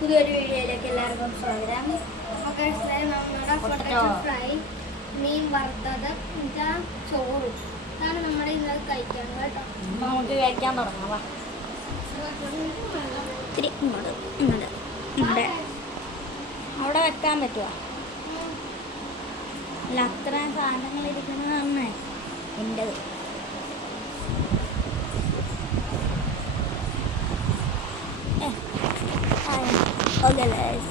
പുതിയൊരു വീഡിയോയിലേക്ക് എല്ലാവർക്കും സ്വാഗതം. ഫ്രൈ, മീൻ വറുത്തത്, ചോറും ഇതാണ് നമ്മുടെ ഇന്ന് കഴിക്കാൻ കേട്ടോ. നമുക്ക് കഴിക്കാൻ തുടങ്ങാം. ഇത്തിരി അവിടെ വെക്കാൻ പറ്റുമോ? അല്ല, അത്രയും സാധനങ്ങൾ ഇരിക്കുന്നത് തന്നെ എൻ്റെത്. Okay, guys.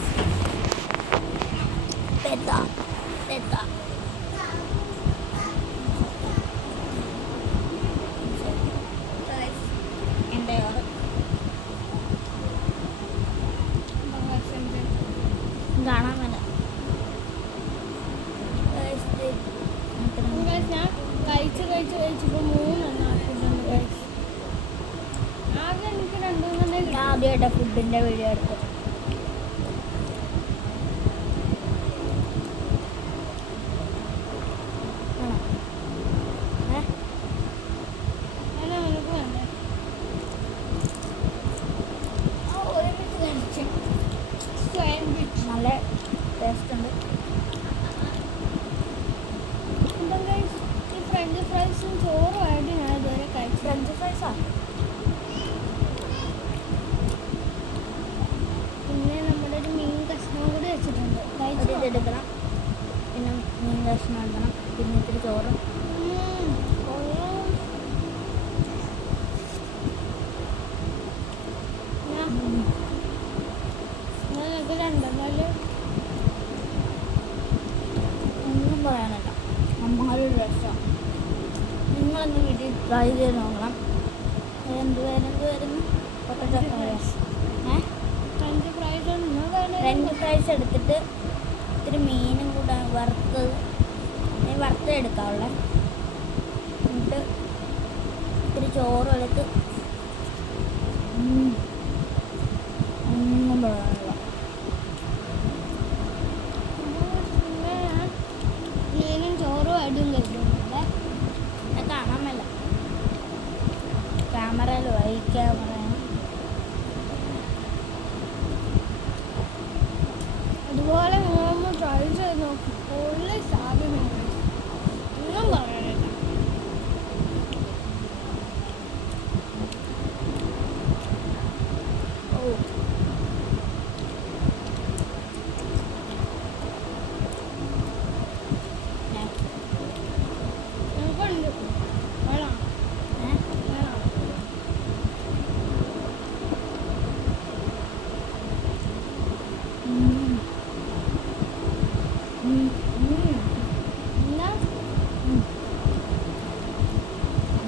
Peta. കാണാൻ വേണ്ട ഞാൻ കഴിച്ചപ്പോൾ 3 ആക്കിയിട്ടുണ്ട്. ആകെ എനിക്ക് 2 ആദ്യമായിട്ട് ഫുഡിൻ്റെ വീഡിയോ എടുത്തു. നല്ല ടേസ്റ്റ് ഉണ്ട്. ഈ ഫ്രഞ്ച് ഫ്രൈസും ചോറുമായിട്ട് ഞാൻ ഇതുവരെ കഴിച്ചു. ഫ്രഞ്ച് ഫ്രൈസാണ്. പിന്നെ നമ്മുടെ ഒരു മീൻ കഷ്ണം കൂടി വെച്ചിട്ടുണ്ട്. ഇതെടുക്കണം, പിന്നെ മീൻ കഷ്ണം എടുക്കണം, പിന്നെ ഇത്തിരി ചോറും. ഒന്നും പറയാനല്ല, അമ്മാരുടെ രസം. നിങ്ങളൊന്ന് വീട്ടിൽ ട്രൈ ചെയ്ത് നോക്കണം. എന്തുവായിരുന്നു ഫ്രഞ്ച് ഫ്രൈസ് എടുത്തിട്ട് ഇത്തിരി മീനും കൂടെ വറുത്ത് എടുക്കാവുള്ള, എന്നിട്ട് ഇത്തിരി ചോറും എടുത്ത് ഒന്നും പറയാനില്ല. മീനും ചോറും അടിയും കഴിക്കുന്നുണ്ട്. കാണാൻ മേല, ക്യാമറയിൽ വൈ ക്യാമറ. അതുപോലെ നമ്മൾ ട്രൈ ചെയ്ത് നോക്കി. ഒള്ള സാധനങ്ങൾ ഒന്നും പറയാനില്ല.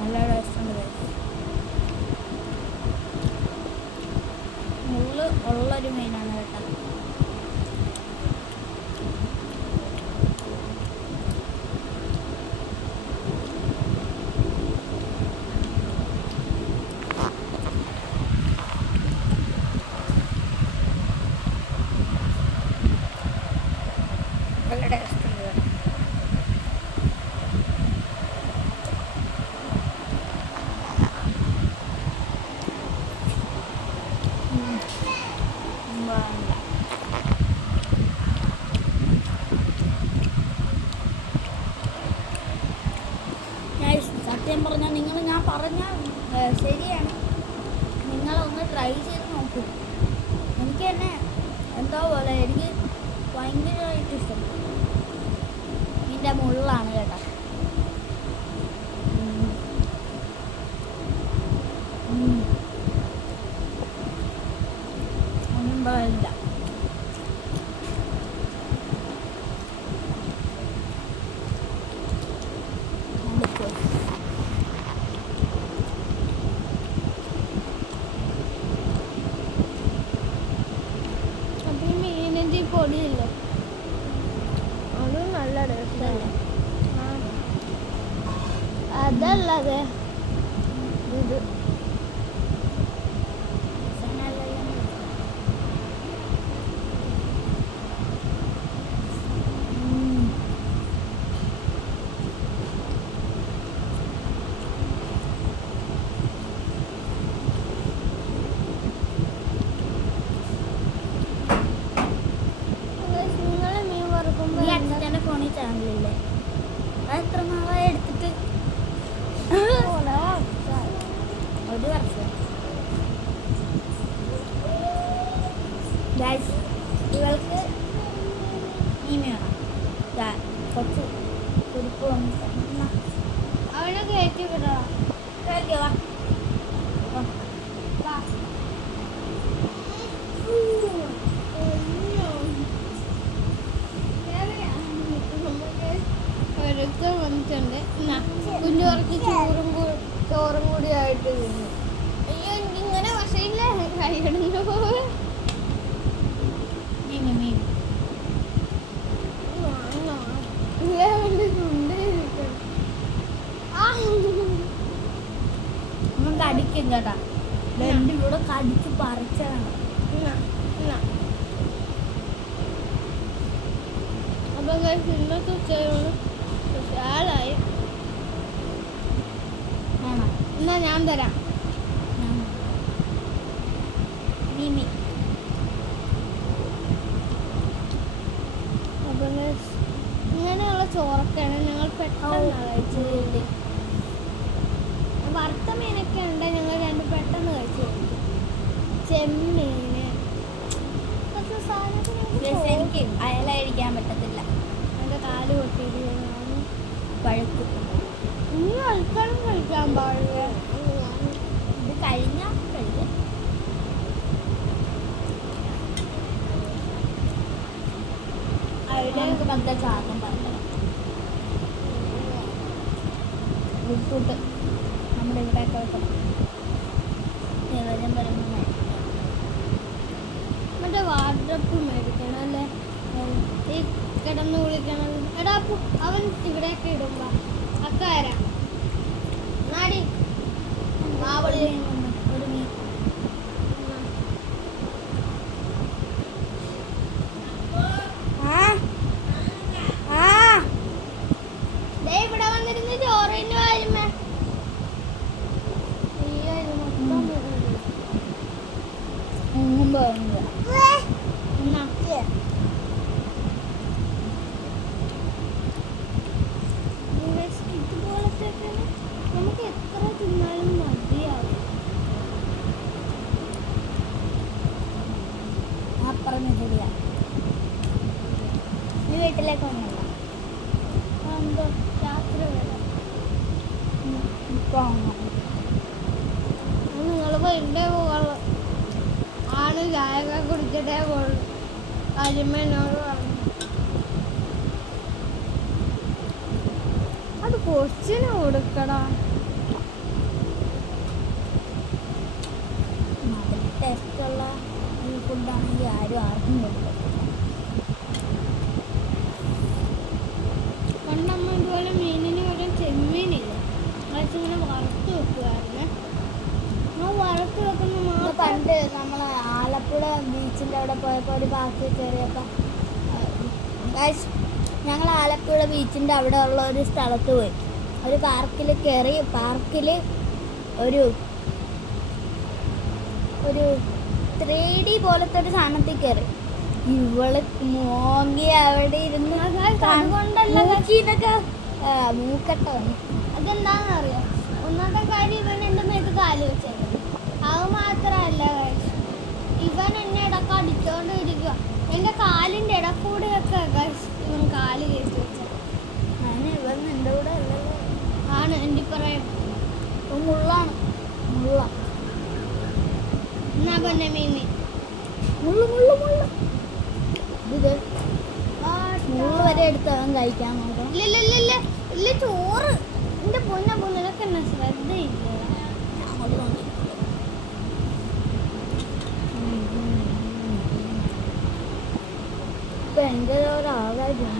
നല്ല ടേസ്റ്റുണ്ട്. മുള്ള് ഉള്ളൊരു മീനാണ് കേട്ടോ. നല്ല ടേസ്റ്റ് ഉണ്ട്. സത്യം പറഞ്ഞാൽ ഞാൻ പറഞ്ഞ ശരിയാണ്. നിങ്ങളൊന്ന് ട്രൈ ചെയ്ത് നോക്കൂ. എനിക്ക് തന്നെ എന്തോ പോലെ, എനിക്ക് ഭയങ്കരമായിട്ട് ഇഷ്ടപ്പെട്ടു. ഇതിൻ്റെ മുള്ളാണ് കേട്ടോ. ഒന്നും പറയില്ല. അപ്പം ഈ മീനിൻ്റെ ഈ പൊടിയില്ലേ, അതും നല്ല ടേസ്റ്റല്ലേ. അതല്ലാതെ ഇത് എത്ര നാളായി എടുത്തിട്ട്? 1 വർഷം. ഗൈസ്, ഇവൾക്ക് മീൻ വേണം. കുറച്ച് കുരുപ്പ് വന്നിട്ട് അവനെ കയറ്റി വിടാം. കഴിക്കവാ. ഒരുത്തം വന്നിട്ടുണ്ട്. കുഞ്ഞു കുറച്ച് ചോറും കൂടി ആയിട്ട് തിന്നു. അയ്യോ എനിക്കിങ്ങനെ വശയില്ല, കൈയിടുന്നു. മീൻ ഒന്നും കടിക്കും കേട്ടാ. എൻ്റെ കൂടെ കടിച്ച് പറിച്ചതാണ്. അപ്പൊ ഇന്നത്തെ ഉച്ചയോട് സ്പെഷ്യലായി. എന്നാ ഞാൻ തരാം. മീമി അപ്പൊ ഇങ്ങനെയുള്ള ചോറൊക്കെയാണ് ഞങ്ങൾ പെട്ടെന്ന് കഴിച്ചത്. വറുത്ത മീനൊക്കെ ഉണ്ട്, ഞങ്ങൾ രണ്ട് പെട്ടെന്ന് കഴിച്ചു. ചെമ്മീന് എനിക്ക് അയല കഴിക്കാൻ പറ്റത്തില്ല. എൻ്റെ കാല് പൊട്ടിയിരിക്കുന്നു. പഴുക്കും. ഇനി അൽക്കാനും കഴിക്കാൻ പാടില്ല. ഇത് കഴിഞ്ഞാൽ കഴിക്കാം. അവിടെ നമുക്ക് പത്ത് ചാകം പറഞ്ഞു ഉപ്പിട്ട് നമ്മുടെ ഇവിടെയൊക്കെ വെക്കണം. നിവേദനം വരുമ്പോൾ മറ്റേ വാർഡപ്പ് മേടിക്കണം അല്ലേ, ഈ കിടന്ന് വിളിക്കണത്. എടാ അവൻ ഇവിടെയൊക്കെ ഇടുമ്പോ അക്കാരാ നാടി മാവളി ഒരു മീൻ ഇവിടെ വന്നിരുന്ന് ചോറിന് വരുമ്പേ. അയ്യോ ഇത് മൊത്തം ഇതുപോലത്തെ നമുക്ക് എത്ര തിന്നാലും മതിയാവും. അപ്പുറം ശരിയാ. ഈ വീട്ടിലേക്ക് ഒന്നുമില്ല. എന്തോ രാത്രി വരാം. ഇപ്പോൾ നിങ്ങൾ പോയിട്ടേ പോകുള്ളൂ. ആണ് ചായയൊക്കെ കുടിച്ചിട്ടേ പോകുള്ളൂ. അരിമേനോട് പറഞ്ഞു. അത് കൊച്ചിന് കൊടുക്കടാ. ടേസ്റ്റുള്ള ഈ ഫുഡാണെങ്കിൽ ആർക്കും കൊടുക്കും. പണ്ടമ്മ ഇതുപോലെ മീനിന് പകരം ചെമ്മീനില്ല, അതിങ്ങനെ വറുത്ത് വെക്കുമായിരുന്നേ. ആ വറുത്ത് വെക്കുന്ന മാത്രം. പണ്ട് നമ്മൾ ആലപ്പുഴ ബീച്ചിൻ്റെ അവിടെ പോയപ്പോൾ ഒരു പാർക്കിൽ കയറിയപ്പോൾ ഞങ്ങൾ ആലപ്പുഴ ബീച്ചിൻ്റെ അവിടെ ഉള്ള ഒരു സ്ഥലത്ത് പോയി. ഒരു പാർക്കിൽ കയറി. പാർക്കിൽ ഒരു 3D പോലത്തെ ഒരു സാധനത്തിൽ കയറി. ഇവള് മോങ്ങി അവിടെ ഇരുന്ന് മൂക്കട്ട വന്നു. അതെന്താണെന്നറിയോ? ഒന്നാമത്തെ കാര്യം, ഇവൻ എൻ്റെ മേത്ത് കാല് വെച്ചേക്കും. അത് മാത്രമല്ല, ഇവൻ എന്നെ ഇടക്ക് അടിച്ചോണ്ട് ഇരിക്കുക. എൻ്റെ കാലിൻ്റെ ഇടക്കൂടെയൊക്കെ ഇവൻ കാല് കയറ്റി വെച്ചത്. ഇവൻ എൻ്റെ കൂടെ അല്ലല്ലോ. ആണ് എൻ്റെ പറയാം. മുള്ളാണ്. മുള്ള എന്നാ പിന്നെ മീന് മുള്ളു മുള്ളു മുള്ളു ഇത് മുള്ളു വരെ എടുത്ത് അവൻ കഴിക്കാൻ നോക്കണം. ഇല്ല ചോറ്. എൻ്റെ പൊന്നപ്പോ നിനക്ക് എന്നാ ശ്രദ്ധയില്ല. അങ്ങോട്ട് നോക്കി. ഇപ്പം എൻ്റെ ഒരാകാര്യം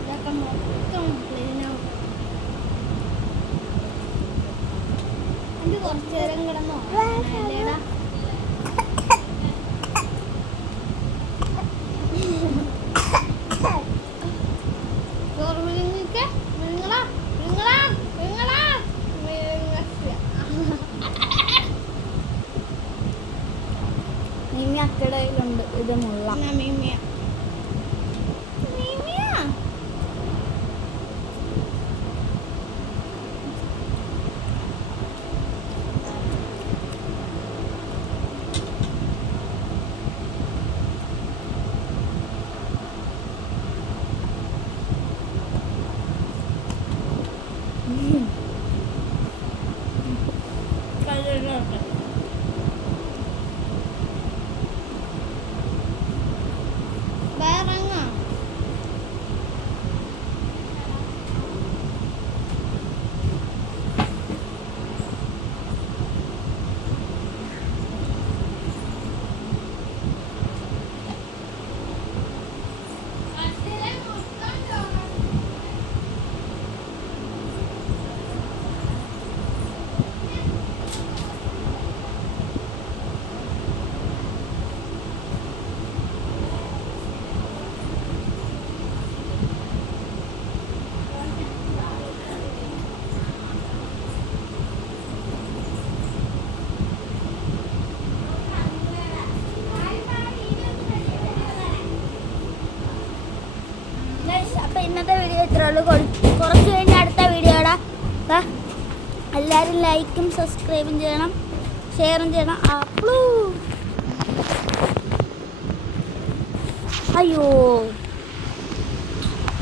ഇതൊക്കെ മൊത്തം ക്ലീനാവും. ഇത് കുറച്ചു നേരം കിടന്നോ അല്ലേടാ? ചോറ് വിഴുങ്ങിക്ക്. വിഴുങ്ങളാ വിഴുങ്ങളാ വിഴുങ്ങളാ നിങ്ങ അക്കടയിലുണ്ട്. ഇത് മുള്ള. മീമിയ അത്രേ ഉള്ളൂ. കുറച്ച് കഴിഞ്ഞ് അടുത്ത വീഡിയോടാ. എല്ലാവരും ലൈക്കും സബ്സ്ക്രൈബും ചെയ്യണം, ഷെയറും ചെയ്യണം. അയ്യോ